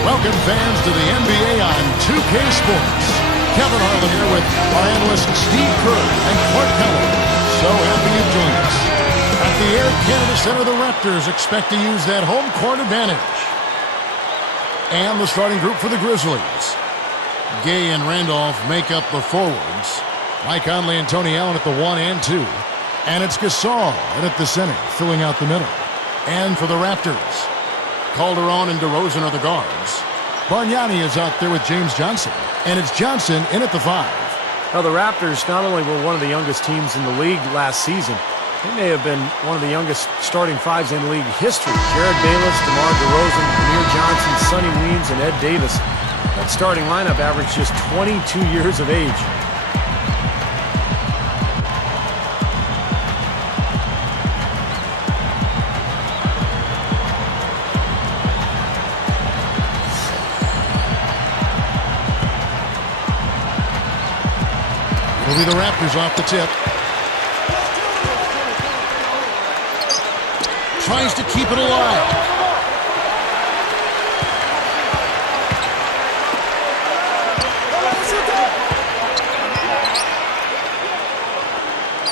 Welcome fans to the NBA on 2K Sports. Kevin Harlan here with our analysts Steve Kerr and Clark Keller. So happy you've joined us. At the Air Canada Center, the Raptors expect to use that home court advantage. And the starting group for the Grizzlies. Gay and Randolph make up the forwards. Mike Conley and Tony Allen at the 1 and 2. And it's Gasol at the center, filling out the middle. And for the Raptors, Calderon and DeRozan are the guards. Bargnani is out there with James Johnson. And it's Johnson in at the 5. Now, the Raptors not only were one of the youngest teams in the league last season, they may have been one of the youngest starting fives in league history. Jared Bayless, DeMar DeRozan, Amir Johnson, Sonny Weems, and Ed Davis. That starting lineup averaged just 22 years of age. It'll be the Raptors off the tip. Tries to keep it alive.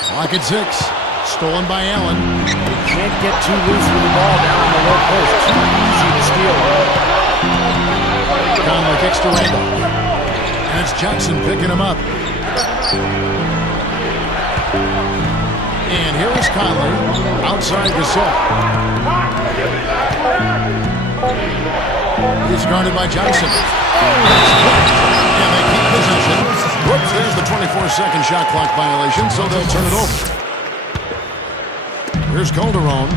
Clock at 6. Stolen by Allen. You can't get too loose with the ball down on the low post. Too easy to steal. Conley kicks to Randolph. And it's Johnson picking him up. And here is Conley outside Gasol. He's guarded by Johnson. And they keep possession. Whoops, there's the 24-second shot clock violation, so they'll turn it over. Here's Calderon.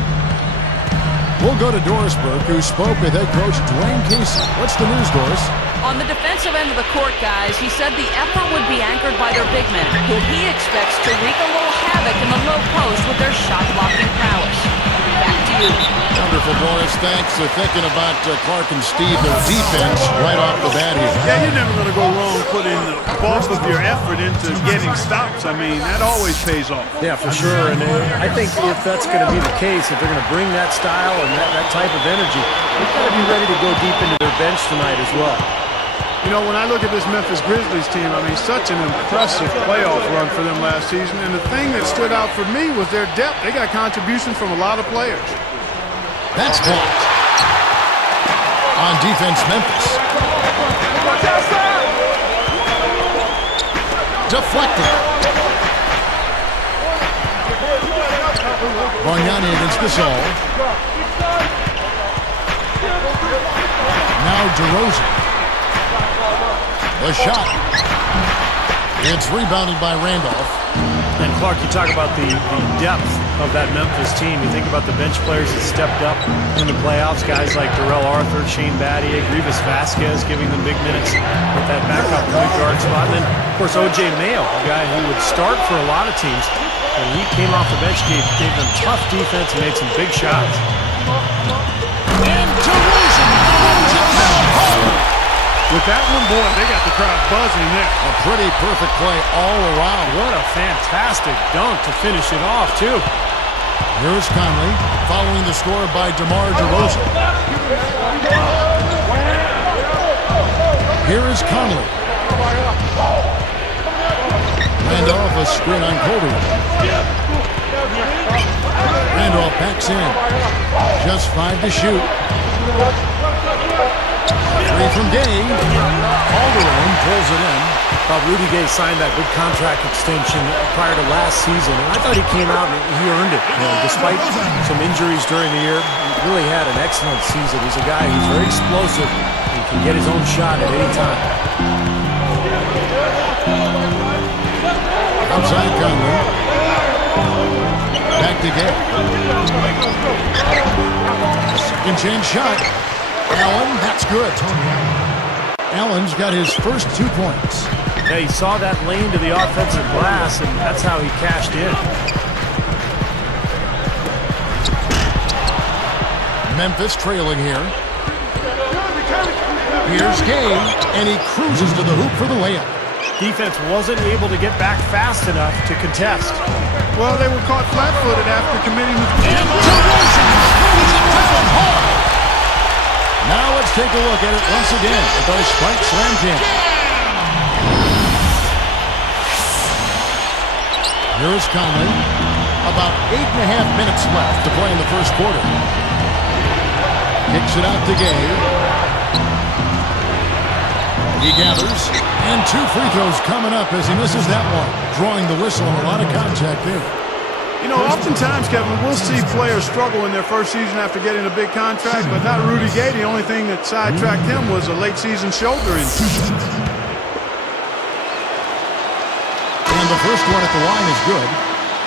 We'll go to Dorisburg, who spoke with head coach Dwayne Casey. What's the news, Doris? On the defensive end of the court, guys, he said the effort would be anchored by their big men, who he expects to wreak a little havoc in the low post with their shot-blocking prowess. Back to you. Wonderful, Doris. Thanks for thinking about Clark and Steve, their defense, right off the bat here. Yeah, you're never going to go wrong putting the bulk of your effort into getting stops. I mean, that always pays off. Yeah, for sure. And I think if that's going to be the case, if they're going to bring that style and that type of energy, they've got to be ready to go deep into their bench tonight as well. You know, when I look at this Memphis Grizzlies team, I mean, such an impressive playoff run for them last season. And the thing that stood out for me was their depth. They got contributions from a lot of players. That's blocked. On defense, Memphis. Deflected. Bargnani against Gasol. Now DeRozan. The shot. It's rebounded by Randolph. And Clark, you talk about the depth of that Memphis team. You think about the bench players that stepped up in the playoffs, guys like Darrell Arthur, Shane Battier, Grievous Vasquez, giving them big minutes with that backup point guard spot. And then, of course, O.J. Mayo, a guy who would start for a lot of teams. And he came off the bench, gave them tough defense, and made some big shots. And DeRozan brings it down hard. With that one, boy, they got the crowd buzzing there. A pretty perfect play all around. What a fantastic dunk to finish it off, too. Here's Conley, following the score by DeMar DeRozan. Here is Conley. Randolph, a screen on Calderon. Randolph backs in. Just 5 to shoot. 3 from Gay. Calderon pulls it in. Rudy Gay signed that big contract extension prior to last season, and I thought he came out and he earned it. You know, despite some injuries during the year, he really had an excellent season. He's a guy who's very explosive and can get his own shot at any time. Outside Conley. Back to Gay. Second chance shot. Allen, that's good. Allen's got his first 2 points. Yeah, he saw that lane to the offensive glass, and that's how he cashed in. Memphis trailing here. Here's Gay, and he cruises to the hoop for the layup. Defense wasn't able to get back fast enough to contest. Well, they were caught flat-footed after committing the... And DeRozan brings it down hard. Now it's take a look at it once again with our Spike Slam Jam. Here's Conley. About 8.5 minutes left to play in the first quarter. Kicks it out to Gay. He gathers. And 2 free throws coming up as he misses that one. Drawing the whistle and a lot of contact there. You know, oftentimes, Kevin, we'll see players struggle in their first season after getting a big contract, but not Rudy Gay. The only thing that sidetracked him was a late season shoulder injury. And the first one at the line is good.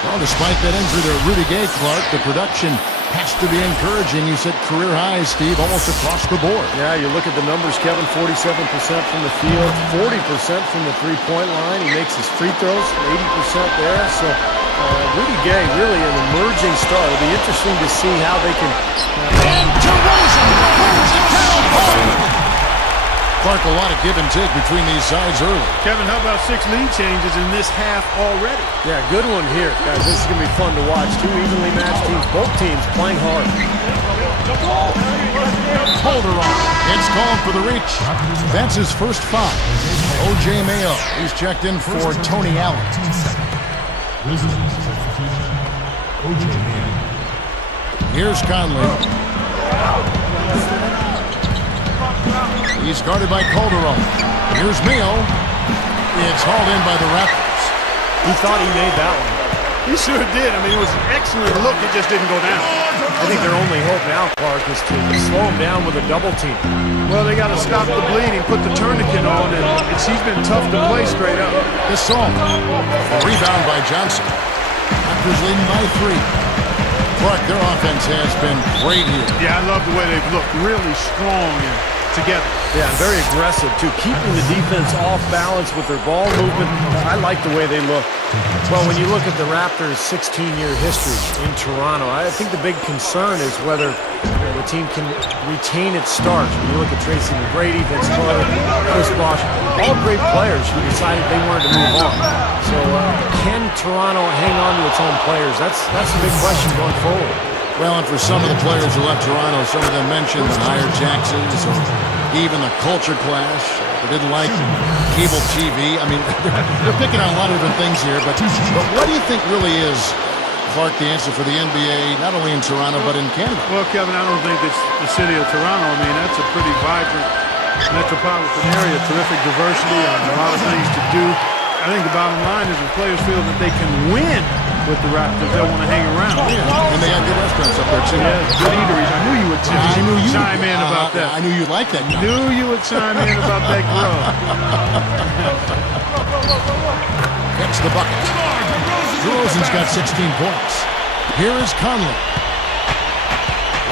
Well, despite that injury to Rudy Gay, Clark, the production has to be encouraging. You said career highs, Steve, almost across the board. Yeah, you look at the numbers, Kevin, 47% from the field, 40% from the three-point line. He makes his free throws, 80% there. So Rudy Gay, really an emerging star. It'll be interesting to see how they can... And DeRozan pulls it down. Clark, a lot of give and take between these sides early. Kevin, how about 6 lead changes in this half already? Yeah, good one here. Guys, this is going to be fun to watch. 2 evenly matched teams, both teams playing hard. Calderon. It's called for the reach. That's his first foul. O.J. Mayo. He's checked in for Tony Allen. Here's Conley. He's guarded by Calderon. Here's Mayo. It's hauled in by the Raptors. He thought he made that one. He sure did. I mean, it was an excellent look. It just didn't go down. I think their only hope now, Clark, is to slow him down with a double team. Well, they got to stop the bleeding, put the tourniquet on, and he's been tough to play straight up. Gasol. Rebound by Johnson. Raptors leading by 3. Clark, their offense has been great here. Yeah, I love the way they've looked. Really strong and together. Yeah, very aggressive, too. Keeping the defense off balance with their ball movement. I like the way they look. Well, when you look at the Raptors' 16-year history in Toronto, I think the big concern is whether the team can retain its stars. When you look at Tracy McGrady, Vince Carter, Chris Bosh, all great players who decided they wanted to move on. So can Toronto hang on to its own players? That's the big question going forward. Well, and for some of the players who left Toronto, some of them mentioned the higher taxes or even the culture clash. They didn't like cable TV. I mean, they're picking on a lot of different things here. But what do you think really is, Clark, the answer for the NBA, not only in Toronto, but in Canada? Well, Kevin, I don't think it's the city of Toronto. I mean, that's a pretty vibrant metropolitan area, terrific diversity, a lot of things to do. I think the bottom line is if players feel that they can win with the Raptors, they'll want to hang around. Yeah, and they got good restaurants up there, too. Yeah, good eateries. I knew you would chime in about that. I knew you'd like that. Knew you would chime in about that grub. Gets the bucket. DeRozan's got 16 points. Here is Conley.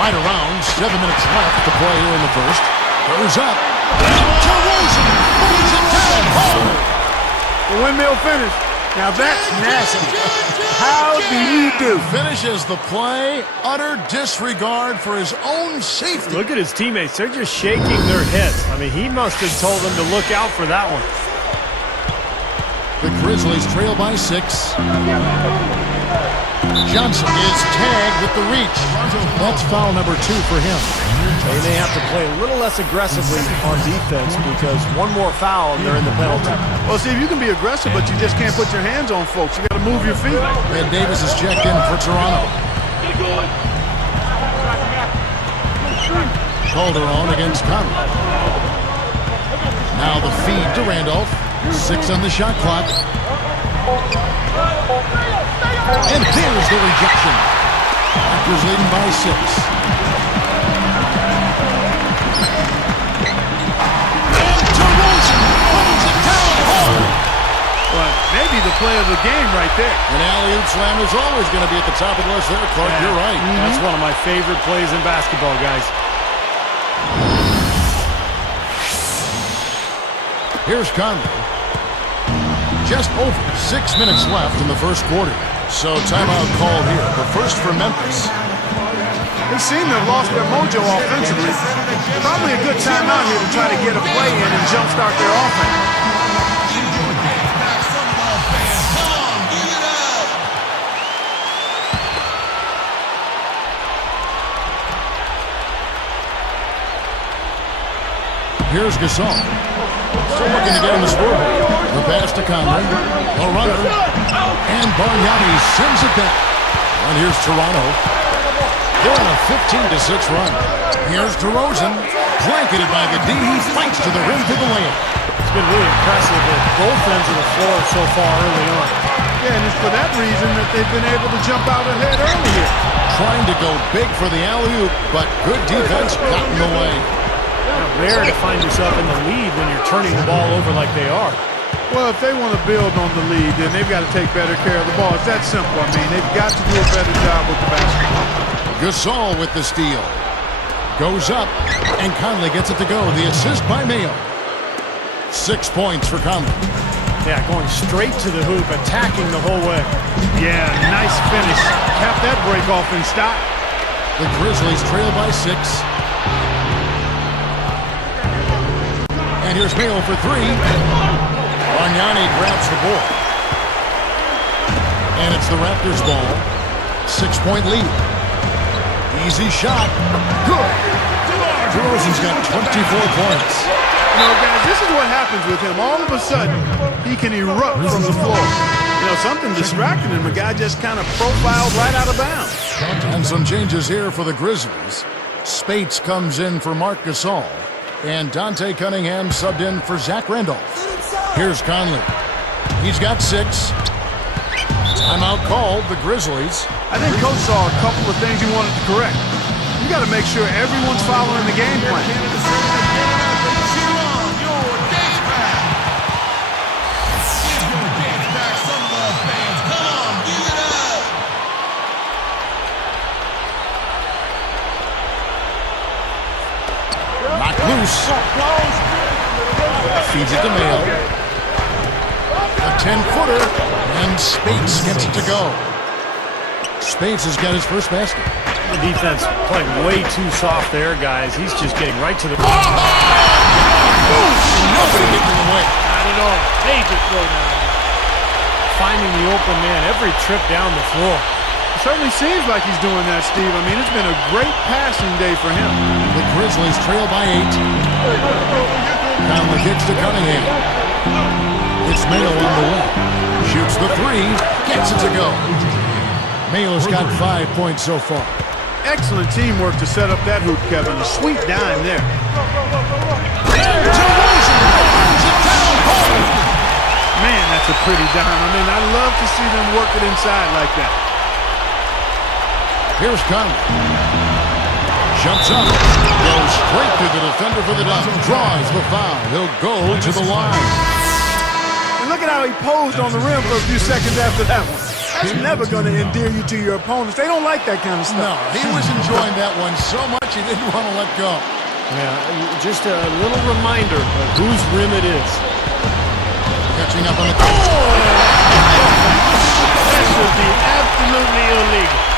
Right around, 7 minutes left to play here in the first. Goes up. DeRozan moves it down home. The windmill finish. Now that's nasty. How do you do? Finishes the play. Utter disregard for his own safety. Look at his teammates. They're just shaking their heads. I mean, he must have told them to look out for that one. The Grizzlies trail by 6. Johnson is tagged with the reach. That's foul number 2 for him. They may have to play a little less aggressively on defense because one more foul and they're in the penalty. Well, Steve, you can be aggressive, but you just can't put your hands on folks. You got to move your feet. And Davis is checked in for Toronto. Calderon against Conley. Now the feed to Randolph. 6 on the shot clock. And there's the rejection. Raptors leading by 6. Well, maybe the play of the game right there. An alley-oop slam is always going to be at the top of the list there, Clark. Yeah. You're right. That's one of my favorite plays in basketball, guys. Here's Conley. Just over 6 minutes left in the first quarter. So timeout called here. The first for Memphis. They seem to have lost their mojo offensively. Probably a good timeout here to try to get a play in and jumpstart their offense. Here's Gasol. Still looking to get on the scoreboard. The pass to Conley. The runner. And Bargnani sends it back. And here's Toronto. They're on a 15-6 run. Here's DeRozan. Blanketed by the D. He fights to the rim for the layup. It's been really impressive at both ends of the floor so far early on. Yeah, and it's for that reason that they've been able to jump out ahead early here. Trying to go big for the alley-oop, but good defense got in the way. Rare to find yourself in the lead when you're turning the ball over like they are. Well, if they want to build on the lead, then they've got to take better care of the ball. It's that simple. I mean, they've got to do a better job with the basketball. Gasol with the steal. Goes up, and Conley gets it to go. The assist by Mayo. 6 points for Conley. Yeah, going straight to the hoop, attacking the whole way. Yeah, nice finish. Cap that break off and stop. The Grizzlies trail by 6. And here's Mayo for 3. Bargnani grabs the ball. And it's the Raptors ball. 6-point lead. Easy shot. Good. DeRozan's got 24 points. You know, guys, this is what happens with him. All of a sudden, he can erupt from the floor. You know, something distracted him. The guy just kind of profiled right out of bounds. And some changes here for the Grizzlies. Spates comes in for Marc Gasol. And Dante Cunningham subbed in for Zach Randolph. Here's Conley. He's got 6. Timeout called, the Grizzlies. I think Coach saw a couple of things he wanted to correct. You got to make sure everyone's following the game plan. Knocked loose. Feeds it to Mayo. A 10-footer. And Spates gets it to go. Spates has got his first basket. The defense playing way too soft there, guys. He's just getting right to the... Nobody getting in the way. Not at all. Major throw down. Finding the open man every trip down the floor. It certainly seems like he's doing that, Steve. I mean, it's been a great passing day for him. The Grizzlies trail by 8. Conley kicks to Cunningham. It's Mayo on the way. Shoots the 3. Gets it to go. Mayo's got 5 points so far. Excellent teamwork to set up that hoop, Kevin. A sweet dime there. Man, that's a pretty dime. I mean, I love to see them work it inside like that. Here's Conley. Jumps up. Goes straight to the defender for the dunk. Draws the foul. He'll go to the line. And look at how he posed on the rim for a few seconds after that one. That's never going to endear you to your opponents. They don't like that kind of stuff. No, he was enjoying that one so much he didn't want to let go. Yeah, just a little reminder of whose rim it is. Catching up on the... That should be absolutely illegal.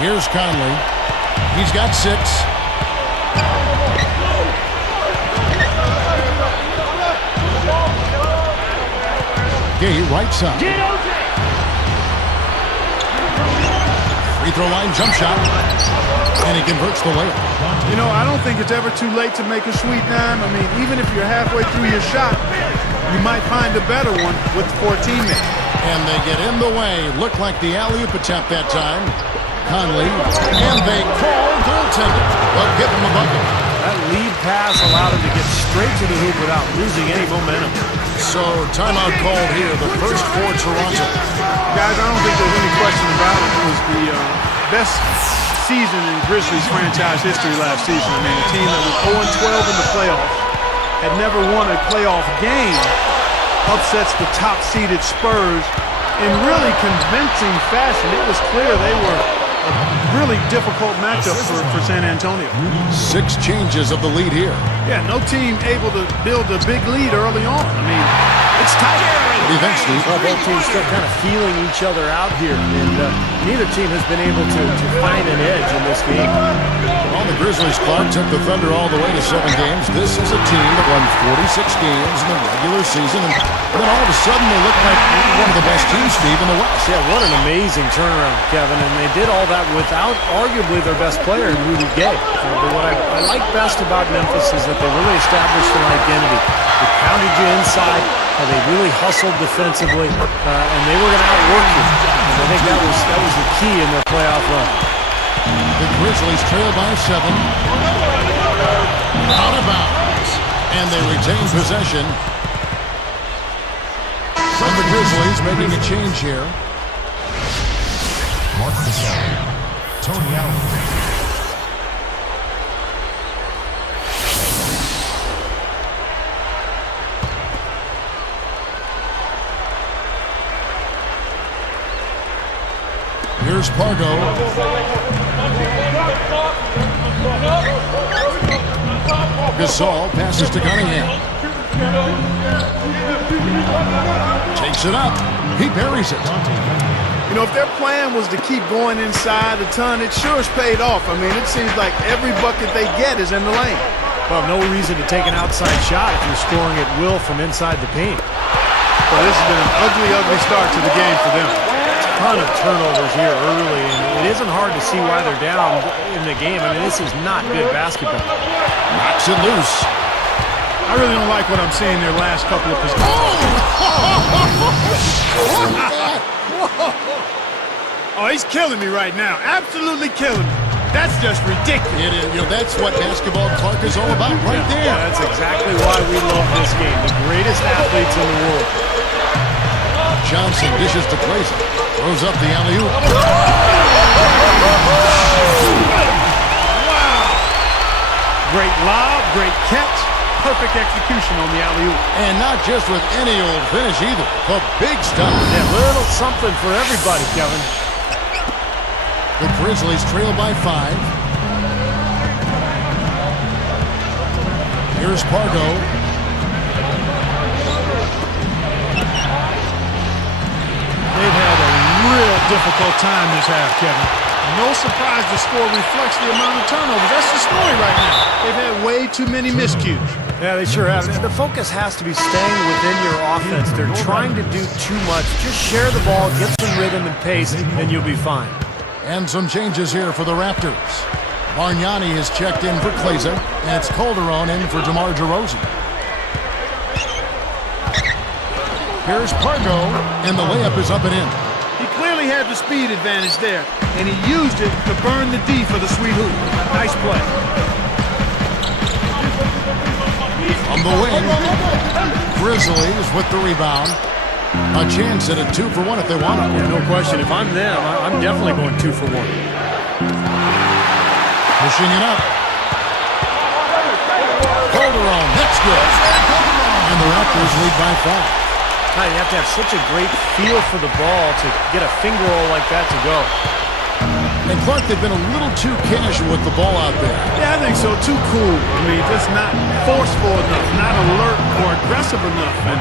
Here's Conley. He's got 6. Gay right side. Free throw line jump shot. And he converts the layup. You know, I don't think it's ever too late to make a sweet dime. I mean, even if you're halfway through your shot, you might find a better one for a teammate. And they get in the way. Looked like the alley-oop attempt that time. Conley, and they call goaltender. They'll give him a bucket. That lead pass allowed him to get straight to the hoop without losing any momentum. So, timeout called here, the first for Toronto. Guys, I don't think there's any question about it. It was the best season in Grizzlies franchise history last season. I mean, a team that was 0-12 in the playoffs, had never won a playoff game, upsets the top-seeded Spurs in really convincing fashion. It was clear they were a really difficult matchup for San Antonio. 6 changes of the lead here. Yeah, no team able to build a big lead early on. I mean, it's tight. do you think, Steve? Well, both teams still kind of feeling each other out here, and neither team has been able to find an edge in this game. Well, the Grizzlies, Clark, took the Thunder all the way to 7 games. This is a team that won 46 games in the regular season, and then all of a sudden they look like one of the best teams, Steve, in the West. Yeah, what an amazing turnaround, Kevin, and they did all that without arguably their best player, Rudy Gay. But what I like best about Memphis is that they really established an identity. They pounded you inside, they really hustled defensively, and they were going to outwork you. And I think that was the key in their playoff run. The Grizzlies trail by 7. Out of bounds. And they retain possession. From the Grizzlies making a change here. Mark Gasol. Tony Allen. Here's Pargo. Gasol passes to Cunningham. Takes it up. He buries it. You know, if their plan was to keep going inside a ton, it sure has paid off. I mean, it seems like every bucket they get is in the lane. Well, no reason to take an outside shot if you're scoring at will from inside the paint. Well, this has been an ugly, ugly start to the game for them. Ton of turnovers here early, and it isn't hard to see why they're down in the game. I mean, this is not good basketball. Knocks it loose. I really don't like what I'm seeing their last couple of possessions. Oh, he's killing me right now. Absolutely killing me. That's just ridiculous. It is, you know, that's what basketball, Clark, is all about right there. Yeah, that's exactly why we love this game. The greatest athletes in the world. Johnson dishes to Glazer. Throws up the alley-oop. Wow. Great lob, great catch. Perfect execution on the alley-oop. And not just with any old finish either. The big stuff. Yeah, little something for everybody, Kevin. The Grizzlies trail by 5. Here's Pargo. They've had a real difficult time this half, Kevin. No surprise the score reflects the amount of turnovers. That's the story right now. They've had way too many miscues. Yeah, they sure have. The focus has to be staying within your offense. They're trying to do too much. Just share the ball, get some rhythm and pace, and you'll be fine. And some changes here for the Raptors. Bargnani is checked in for Glazer, and it's Calderon in for DeMar DeRozan. Here's Pargo, and the layup is up and in. He clearly had the speed advantage there, and he used it to burn the D for the sweet hoop. Nice play. From the wing, Grizzlies with the rebound. A chance at a 2-for-1 if they want it. Yeah, no question. If I'm them, I'm definitely going 2 for 1. Pushing it up. Calderon, that's good. And the Raptors lead by 5. You have to have such a great feel for the ball to get a finger roll like that to go. And Clark, they've been a little too casual with the ball out there. Yeah, I think so. Too cool. I mean, just not forceful enough, not alert or aggressive enough. And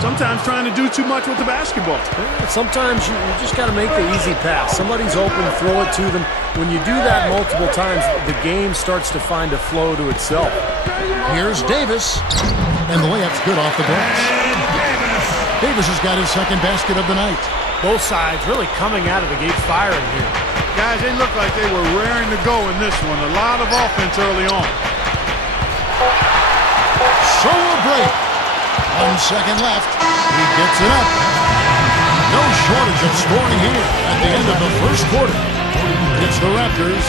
sometimes trying to do too much with the basketball. Sometimes you just got to make the easy pass. Somebody's open, throw it to them. When you do that multiple times, the game starts to find a flow to itself. Here's Davis. And the layup's good off the glass. Davis has got his second basket of the night. Both sides really coming out of the gate firing here. Guys, they look like they were raring to go in this one. A lot of offense early on. So a break. 1 second left. He gets it up. No shortage of scoring here at the end of the first quarter. It's the Raptors.